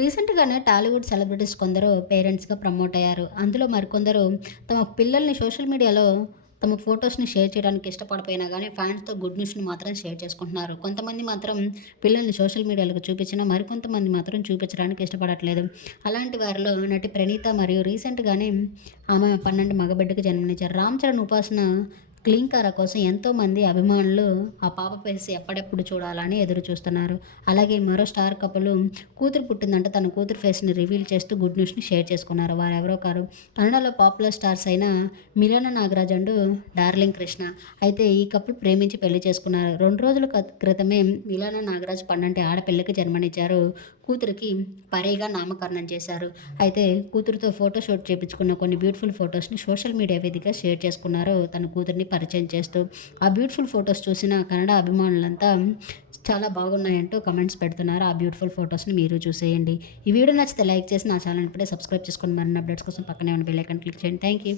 రీసెంట్గానే టాలీవుడ్ సెలబ్రిటీస్ కొందరు పేరెంట్స్గా ప్రమోట్ అయ్యారు. అందులో మరికొందరు తమ పిల్లల్ని సోషల్ మీడియాలో తమ ఫొటోస్ని షేర్ చేయడానికి ఇష్టపడిపోయినా కానీ ఫ్యాన్స్తో గుడ్ న్యూస్ని మాత్రం షేర్ చేసుకుంటున్నారు. కొంతమంది మాత్రం పిల్లల్ని సోషల్ మీడియాలకు చూపించినా మరికొంతమంది మాత్రం చూపించడానికి ఇష్టపడట్లేదు. అలాంటి వారిలో నటి ప్రణీత మరియు రీసెంట్గానే ఆమె పన్నెండు మగబిడ్డకు జన్మనిచ్చారు. రామ్ చరణ్ ఉపాసన క్లీంకార కోసం ఎంతోమంది అభిమానులు ఆ పాప ఫేస్ ఎప్పుడెప్పుడు చూడాలని ఎదురు చూస్తున్నారు అలాగే మరో స్టార్ కపుల్ కూతురు పుట్టిందంటే. తన కూతురు ఫేస్ని రివీల్ చేస్తూ గుడ్ న్యూస్ని షేర్ చేసుకున్నారు. వారు ఎవరో కారు కన్నడలో పాపులర్ స్టార్స్ అయిన మిలన నాగరాజ్ అండ్ డార్లింగ్ కృష్ణ. అయితే ఈ కపుల్ ప్రేమించి పెళ్ళి చేసుకున్నారు. రెండు రోజుల క్రితమే మిలన నాగరాజ్ పన్నంటి ఆడపిల్లకి జన్మనిచ్చారు. కూతురికి పరీగా నామకరణం చేశారు. అయితే కూతురుతో ఫోటో షూట్ చేపించుకున్న కొన్ని బ్యూటిఫుల్ ఫొటోస్ని సోషల్ మీడియా వేదికగా షేర్ చేసుకున్నారు తన కూతుర్ని పరిచయం చేస్తూ ఆ బ్యూటిఫుల్ ఫొటోస్ చూసిన కన్నడ అభిమానులంతా చాలా బాగున్నాయంటూ కమెంట్స్ పెడుతున్నారు. ఆ బ్యూటిఫుల్ ఫొటోస్ని మీరు చూసేయండి. ఈ వీడియో నచ్చితే లైక్ చేసి నా ఛానల్ ఇప్పుడే సబ్స్క్రైబ్ చేసుకొని మరిన్ని అప్డేట్స్ కోసం పక్కనే ఉన్న బెల్ ఐకన్ క్లిక్ చేయండి. Thank you